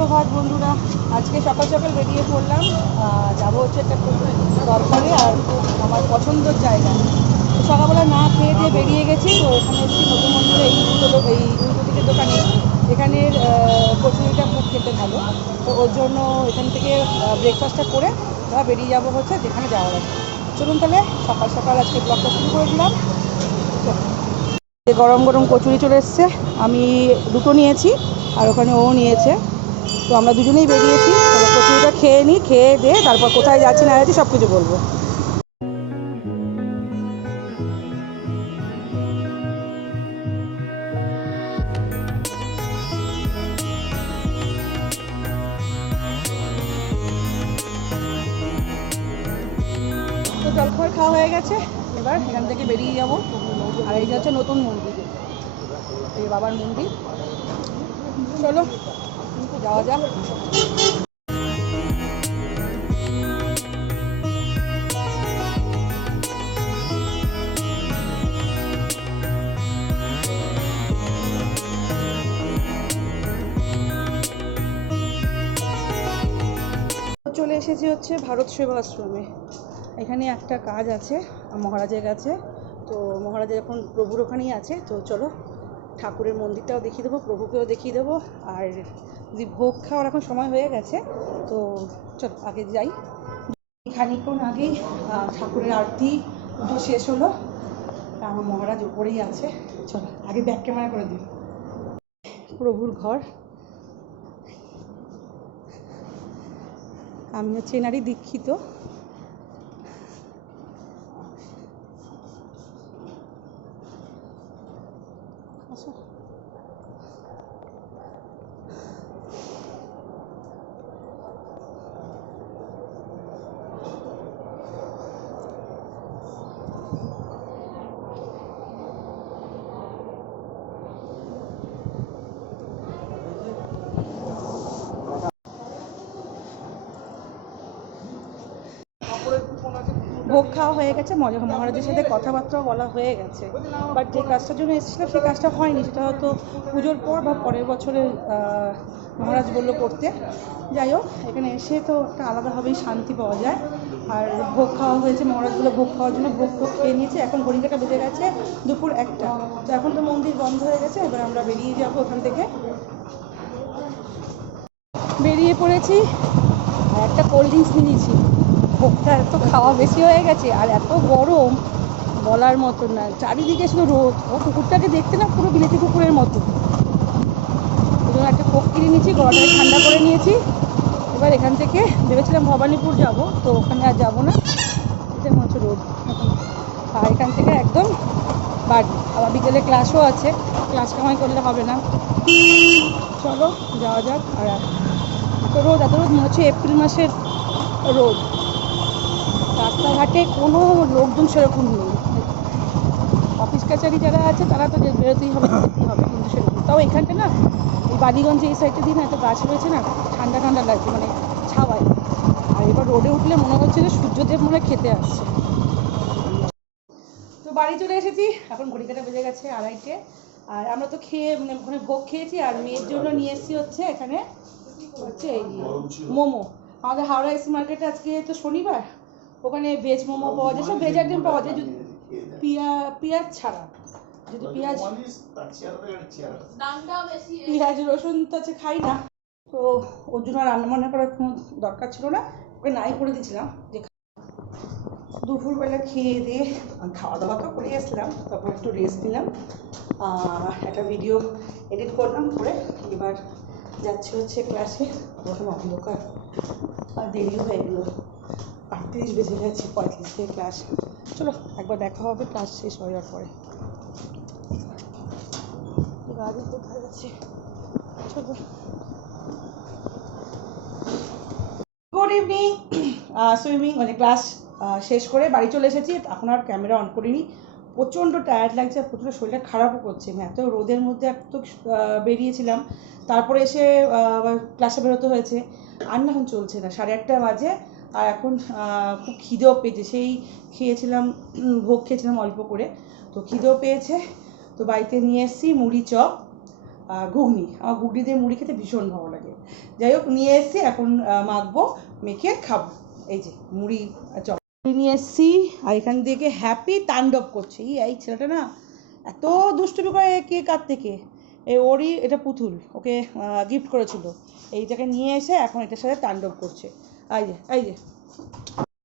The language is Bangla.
সুপ্রভাত বন্ধুরা। আজকে সকাল সকাল বেরিয়ে পড়লাম। যাব হচ্ছে একটা খুব দরকারে আর খুব আমার পছন্দের জায়গা। সকালবেলা না খেয়ে দিয়ে বেরিয়ে গেছি, তো এখানে এসেছি নতুন মন্দিরে এই এই উল্টো দিকের দোকানে। এখানের কচুরিটা খুব খেতে ভালো। তো ওর জন্য এখান থেকে ব্রেকফাস্টটা করে আমরা বেরিয়ে যাব হচ্ছে যেখানে যাওয়া আছে। চলুন তাহলে সকাল সকাল আজকে ব্লগটা শুরু করে দিলাম। গরম গরম কচুরি চলে এসছে। আমি দুটো নিয়েছি আর ওখানে ও নিয়েছে। তো আমরা দুজনেই বেরিয়েছি। কচুরিটা খেয়ে নিই খেয়ে দিয়ে তারপর কোথায় যাচ্ছি না যাচ্ছি সব কিছু বলব জলখাবার খাওয়া হয়ে গেছে। এবার এখান থেকে বেরিয়ে যাব। আর এই হচ্ছে নতুন মন্দির। এই বাবার মন্দির। চলো। যাওয়া যাক চলে এসেছি হচ্ছে ভারত সেবাশ্রমে। এখানে একটা কাজ আছে, মহারাজের কাছে। তো মহারাজা এখন প্রভুর ওখানেই আছে। তো চলো, ঠাকুরের মন্দিরটাও দেখিয়ে দেবো, প্রভুকেও দেখিয়ে দেবো, আর যদি ভোগ খাওয়ার এখন সময় হয়ে গেছে, তো চলো আগে যাই। খানিকক্ষণ আগেই ঠাকুরের আরতি পুজো শেষ হলো। আমার মহারাজ উপরেই আছে। চলো, আগে ব্যাক ক্যামেরা করে দিই। প্রভুর ঘর। আমি হচ্ছে এনারই দীক্ষিত। আসো। ভোগ খাওয়া হয়ে গেছে, মজা, মহারাজের সাথে কথাবার্তাও বলা হয়ে গেছে। বাট যে কাজটার জন্য এসেছিলাম সেই কাজটা হয়নি। সেটা হয়তো পুজোর পর বা পরের বছরের মহারাজ বলল করতে। যাই হোক, এখানে এসে তো একটা আলাদাভাবেই শান্তি পাওয়া যায়। আর ভোগ খাওয়া হয়েছে, মহারাজগুলো ভোগ খাওয়ার জন্য ভোগ টোগ খেয়ে নিয়েছে। এখন ঘড়িকাটা বেজে গেছে দুপুর একটা। তো এখন তো মন্দির বন্ধ হয়ে গেছে, এবার আমরা বেরিয়ে যাব ওখান থেকে। বেরিয়ে পড়েছি। আর একটা কোল্ড ড্রিঙ্কস নিয়েছি। ভোগটা এত খাওয়া বেশি হয়ে গেছে, আর এত গরম বলার মতো না। চারিদিকে শুধু রোদ। ও কুকুরটাকে দেখতে না পুরো বিলেতি কুকুরের মতো। ওই একটা কোক কিনে নিয়েছি, গলাটাকে ঠান্ডা করে নিয়েছি। এবার এখান থেকে ভেবেছিলাম ভবানীপুর যাব, তো ওখানে আর যাব না। এটা হচ্ছে রোদ। আর এখান থেকে একদম বাড়ি। আবার বিকেলে ক্লাসও আছে। ক্লাস কামাই করলে হবে না। চলো, যাওয়া যাক। আর এত রোদ এত রোদ, মনে হচ্ছে এপ্রিল মাসের রোদ। রাস্তাঘাটে কোনো লোকজন সেরকম নেই। অফিস কাছারি যারা আছে তারা তো বেরোতেই হবে যেতেই হবে কিন্তু সেরকম তাও এখানটা না এই বালিগঞ্জে এই সাইডটা দিয়ে না এত গাছ রয়েছে না ঠান্ডা ঠান্ডা লাগছে মানে ছাওয়ায়। আর এবার রোডে উঠলে মনে হচ্ছে যে সূর্যদেব মনে খেতে আসছে। তো বাড়ি চলে এসেছি এখন ঘড়িকাটা বেজে গেছে আড়াইটে। আর আমরা তো খেয়ে মানে ওখানে ভোগ খেয়েছি আর মেয়ের জন্য নিয়ে এসেছি হচ্ছে এখানে হচ্ছে এই মোমো। আমাদের হাওড়া এসি মার্কেটে আজকে তো শনিবার ওখানে ভেজ মোমো পাওয়া যায় সব ভেজ আইটেম পাওয়া যায় যদি পিয়া পেঁয়াজ ছাড়া যদি পেঁয়াজ পেঁয়াজ রসুন তো আছে খাই না। তো ওর জন্য রান্না বান্না করার কোনো দরকার ছিল না। ওকে নাই করে দিয়েছিলাম যে দুপুরবেলা খেয়ে দিয়ে খাওয়া দাওয়া তো করে আসলাম তারপর একটু রেস্ট নিলাম। একটা ভিডিও এডিট করলাম করে এবার যাচ্ছে হচ্ছে ক্লাসে তখন অন্ধকার আর দেরিও হয়ে গেলো। আটত্রিশ বেজে গেছে পঁয়ত্রিশ থেকে ক্লাস চলো, একবার দেখা হবে, ক্লাস শেষ হয়ে যাওয়ার পরে। গাড়ি কোথায় আছে চলো। গুড ইভিনিং সুইমিং মানে ক্লাস শেষ করে বাড়ি চলে এসেছি। এখন আর ক্যামেরা অন করিনি। প্রচণ্ড টায়ার্ড লাগছে, আর প্রচণ্ড শরীরটা খারাপও করছে। আমি এত রোদের মধ্যে এত বেরিয়েছিলাম। তারপরে এসে ক্লাসে বেরোতে হয়েছে। আর না এখন চলছে না। সাড়ে আটটা বাজে। আর এখন খুব খিদেও পেয়েছে। সেই খেয়েছিলাম ভোগ খেয়েছিলাম অল্প করে। তো খিদেও পেয়েছে। তো বাড়িতে নিয়ে এসেছি মুড়ি, চপ ঘুগনি। আমার ঘুগনি দিয়ে মুড়ি খেতে ভীষণ ভালো লাগে। যাই হোক, নিয়ে এসেছি, এখন মাখবো, মেখে খাব। এই যে, মুড়ি চপ। নিয়ে এসেছি, আর এখান থেকে হ্যাপি তাণ্ডব করছে। এই এই ছেলেটা না এত দুষ্টুমি করে কে কার থেকে? এই ওরই, এটা পুতুল, ওকে গিফট করেছিল। এইটাকে নিয়ে এসে এখন এটার সাথে তাণ্ডব করছে। এই যে এই যে